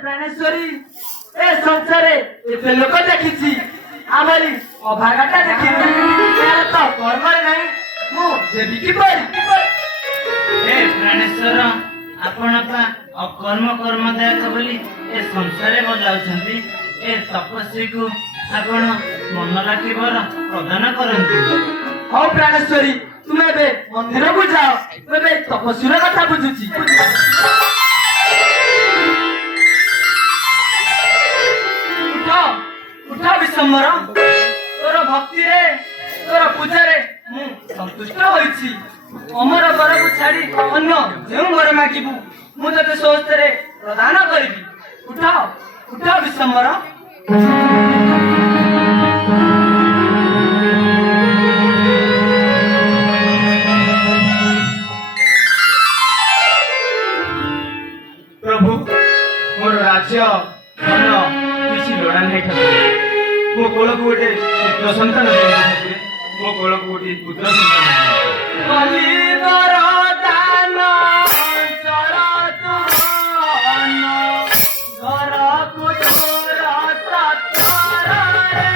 प्राणेश्वरी ए संसारे एते लोक देखिछि आमली अभागाटा देखिछि यार तो कर्म नहीं मु देवी की परी ए प्राणेश्वर आपण पा अकर्म कर्मदायक बोली ए संसारे बोलाउछंती ए तपस्वी को आपण मन लागी वर प्रदान करंती। हो प्राणेश्वरी तुमे बे मंदिर को जाओ बे तपस्वी कथा बुझुछि उठा विश्वम्बर तोर भक्ति रे तोर पूजा रे मु संतुष्ट होइछि अमर वर को छाड़ी अन्य जेउ वर मागिबु मु तते सोस्ते रे प्रदान करिबि उठा विश्वम्बर प्रभु मोर राज्य धन किसी लोड़ा नहीं ठाकुर मो कोल को गोटे पुत्र संतान ठाकुर मो कोल को गोटे पुत्र संतान बलिवर दान चरा तुमन घर कुटुर सत्तर रे